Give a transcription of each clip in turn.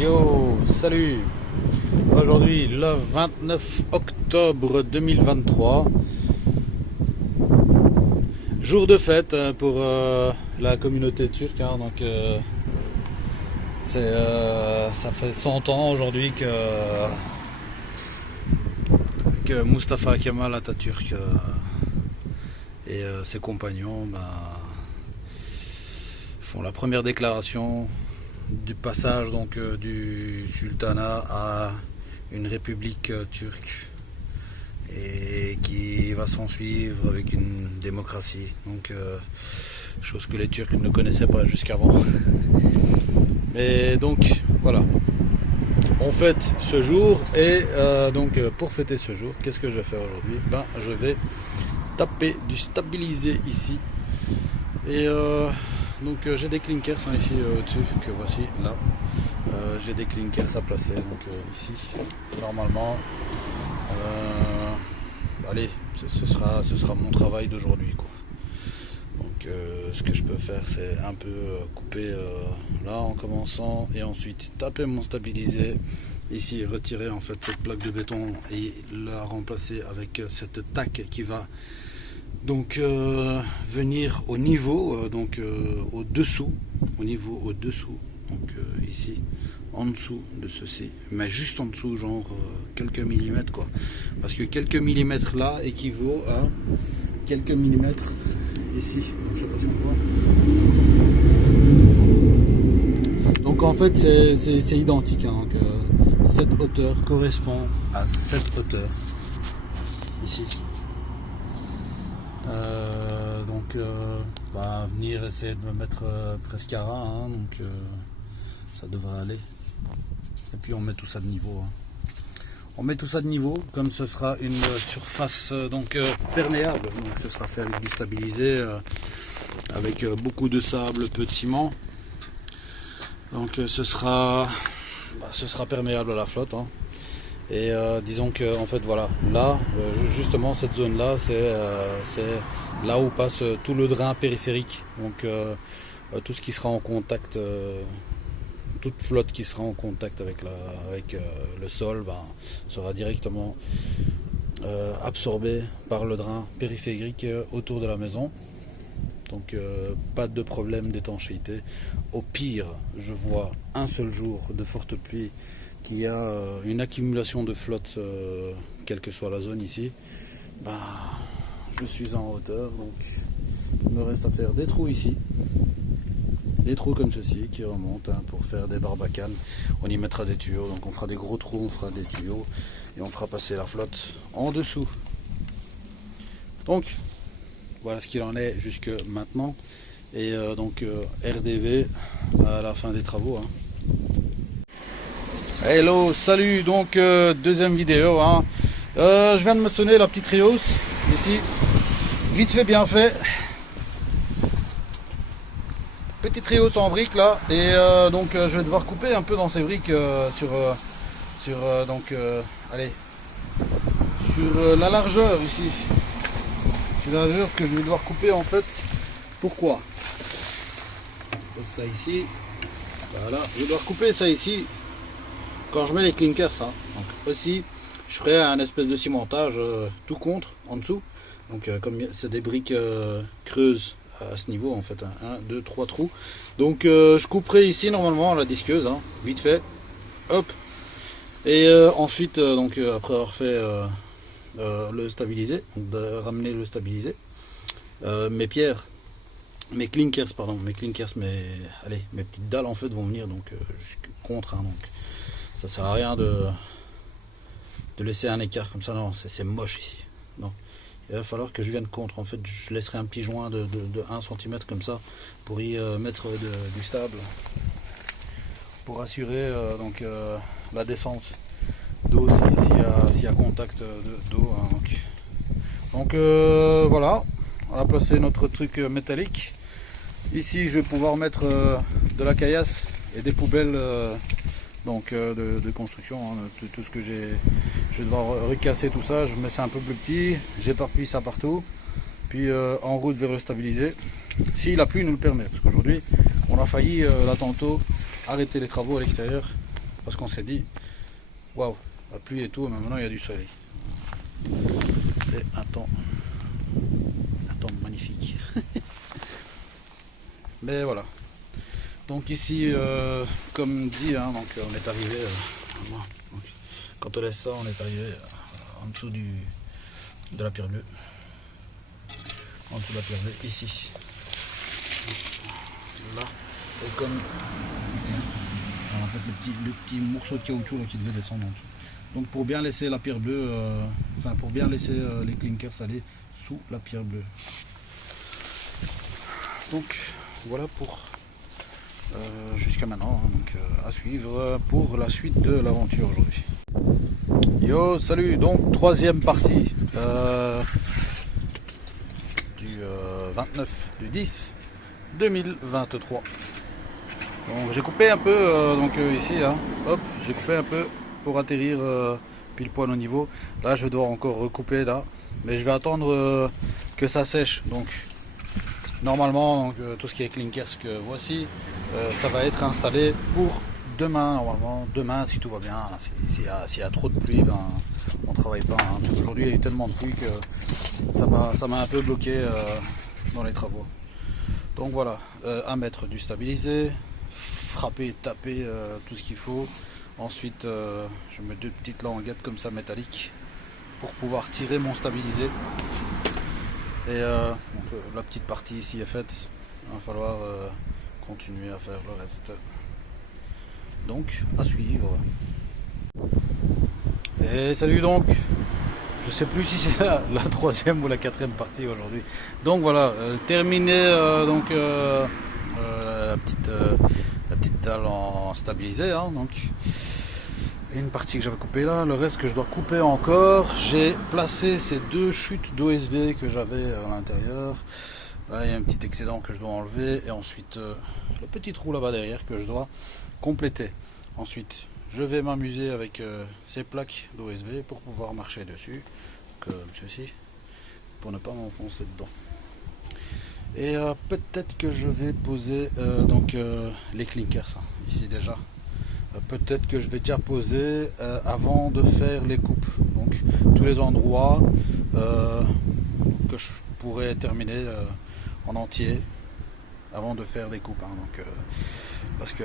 Yo, salut. Aujourd'hui, le 29 octobre 2023, jour de fête pour la communauté turque. Donc, ça fait 100 ans aujourd'hui que Mustafa Kemal Atatürk et ses compagnons font la première déclaration du passage du sultanat à une république turque, et qui va s'en suivre avec une démocratie, chose que les Turcs ne connaissaient pas jusqu'avant. Mais donc voilà, on fête ce jour, et pour fêter ce jour, qu'est-ce que je vais faire aujourd'hui? Je vais taper du stabilisé ici, et j'ai des clinkers ici au-dessus, que voici là. J'ai des clinkers à placer ici normalement. Allez, ce sera mon travail d'aujourd'hui, quoi. Ce que je peux faire, c'est un peu couper là en commençant, et ensuite taper mon stabilisé ici, retirer en fait cette plaque de béton et la remplacer avec cette taque qui va venir au niveau au-dessous, ici en dessous de ceci, mais juste en dessous, quelques millimètres, quoi, parce que quelques millimètres là équivaut à quelques millimètres ici. Je sais pas si on voit. Donc en fait c'est identique, cette hauteur correspond à cette hauteur ici. Venir essayer de me mettre presque à ras, ça devrait aller. Et puis on met tout ça de niveau. On met tout ça de niveau, comme ce sera une surface perméable. Donc ce sera fait avec du stabilisé, avec beaucoup de sable, peu de ciment. Donc ce sera perméable à la flotte. Et disons que en fait voilà, là justement cette zone là, c'est là où passe tout le drain périphérique, tout ce qui sera en contact, toute flotte qui sera en contact avec le sol sera directement absorbée par le drain périphérique autour de la maison. Donc pas de problème d'étanchéité. Au pire, je vois un seul jour de forte pluie qu'il y a une accumulation de flotte, quelle que soit la zone ici, je suis en hauteur, donc il me reste à faire des trous ici, des trous comme ceci qui remontent pour faire des barbacanes. On y mettra des tuyaux, donc on fera des gros trous, on fera des tuyaux et on fera passer la flotte en dessous. Donc voilà ce qu'il en est jusque maintenant, et RDV à la fin des travaux. Hello, salut, deuxième vidéo. Je viens de me sonner la petite Rios ici, vite fait bien fait, petite Rios en briques là, et je vais devoir couper un peu dans ces briques sur la largeur ici, sur la largeur que je vais devoir couper en fait. Pourquoi? Ça ici, voilà, je vais devoir couper ça ici quand je mets les clinkers. Donc aussi je ferai un espèce de cimentage tout contre en dessous, comme c'est des briques creuses à ce niveau en fait, 1, 2, 3 trous, je couperai ici normalement la disqueuse, vite fait, hop, et ensuite après avoir fait le stabilisé, de ramener le stabilisé, mes clinkers, mes petites dalles en fait vont venir contre, ça sert à rien de laisser un écart comme ça, non, c'est moche ici. Donc il va falloir que je vienne contre, en fait je laisserai un petit joint de 1 cm comme ça pour y mettre du stable, pour assurer la descente d'eau s'il y a contact d'eau. Voilà, on va placer notre truc métallique. Ici je vais pouvoir mettre de la caillasse et des poubelles de construction, tout ce que je vais devoir recasser tout ça. Je mets ça un peu plus petit, j'éparpille ça partout, puis en route vers le stabilisé, si la pluie nous le permet, parce qu'aujourd'hui on a failli là tantôt arrêter les travaux à l'extérieur parce qu'on s'est dit waouh, la pluie et tout, mais maintenant il y a du soleil. C'est un temps magnifique. Mais voilà. Donc ici, comme dit, hein, donc on est arrivé. Donc, quand on laisse ça, on est arrivé en dessous de la pierre bleue. En dessous de la pierre bleue, ici. Là. Et comme en fait le petit morceau de caoutchouc là, qui devait descendre en dessous. Donc pour bien laisser la pierre bleue, enfin pour bien laisser les clinkers aller sous la pierre bleue. Donc voilà pour jusqu'à maintenant, hein, donc à suivre pour la suite de l'aventure aujourd'hui. Yo, salut, donc troisième partie du 29 du 10 2023. Donc j'ai coupé un peu donc ici, hein, hop, j'ai coupé un peu pour atterrir pile poil au niveau. Là je vais devoir encore recouper là, mais je vais attendre que ça sèche. Donc normalement donc, tout ce qui est clinkers que voici, ça va être installé pour demain normalement. Demain si tout va bien. S'il y a trop de pluie, ben, on travaille pas. Hein. Aujourd'hui il y a eu tellement de pluie que ça m'a un peu bloqué dans les travaux. Donc voilà, 1 mètre du stabilisé, frapper, taper tout ce qu'il faut. Ensuite je mets 2 petites languettes comme ça métalliques pour pouvoir tirer mon stabilisé. Et donc, la petite partie ici est faite, il va falloir continuer à faire le reste. Donc à suivre. Et salut donc, je sais plus si c'est la troisième ou la quatrième partie aujourd'hui. Donc voilà, terminé donc la petite dalle en stabilisé, hein, donc une partie que j'avais coupée là, le reste que je dois couper encore. J'ai placé ces 2 chutes d'OSB que j'avais à l'intérieur. Là il y a un petit excédent que je dois enlever et ensuite le petit trou là-bas derrière que je dois compléter. Ensuite je vais m'amuser avec ces plaques d'OSB pour pouvoir marcher dessus comme ceci, pour ne pas m'enfoncer dedans. Et peut-être que je vais poser donc les clinkers hein, ici déjà. Peut-être que je vais déjà poser avant de faire les coupes. Donc tous les endroits que je pourrais terminer en entier avant de faire des coupes. Hein. Donc, parce que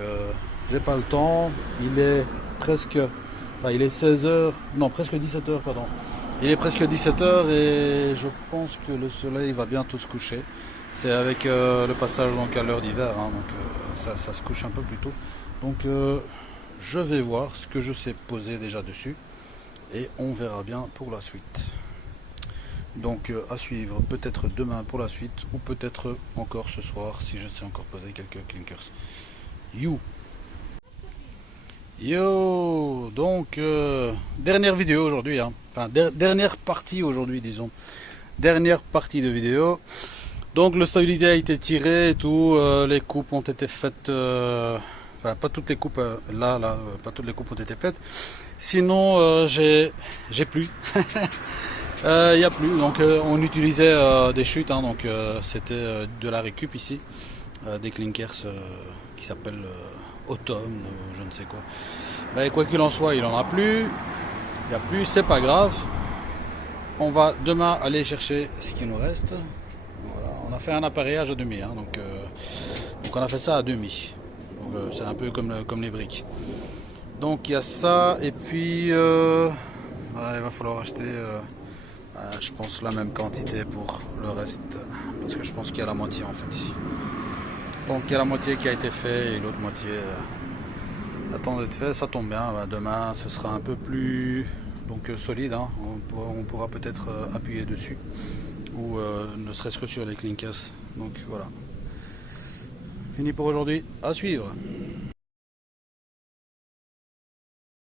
j'ai pas le temps. Il est presque, enfin, il est 16h, non presque 17h pardon. Il est presque 17h et je pense que le soleil va bientôt se coucher. C'est avec le passage donc à l'heure d'hiver, hein, donc ça se couche un peu plus tôt. Donc je vais voir ce que je sais poser déjà dessus et on verra bien pour la suite. Donc à suivre peut-être demain pour la suite ou peut-être encore ce soir si je sais encore poser quelques clinkers. Yo, donc dernière vidéo aujourd'hui, hein. Enfin dernière partie aujourd'hui disons. Dernière partie de vidéo. Donc le stabilité a été tiré et tout, les coupes ont été faites. Enfin, pas toutes les coupes pas toutes les coupes ont été faites. Sinon j'ai plus. Il n'y a plus. Donc on utilisait des chutes, hein, donc c'était de la récup ici, des clinkers qui s'appellent Automne ou je ne sais quoi. Mais quoi qu'il en soit, il n'en a plus. Il n'y a plus, c'est pas grave. On va demain aller chercher ce qui nous reste. Voilà, on a fait un appareillage à demi, hein, donc on a fait ça à demi. C'est un peu comme les briques. Donc il y a ça et puis ouais, il va falloir acheter je pense la même quantité pour le reste parce que je pense qu'il y a la moitié en fait ici. Donc il y a la moitié qui a été fait et l'autre moitié attend d'être fait. Ça tombe bien, demain ce sera un peu plus donc solide, hein. On pourra peut-être appuyer dessus ou ne serait-ce que sur les clinkers. Donc voilà, fini pour aujourd'hui, à suivre.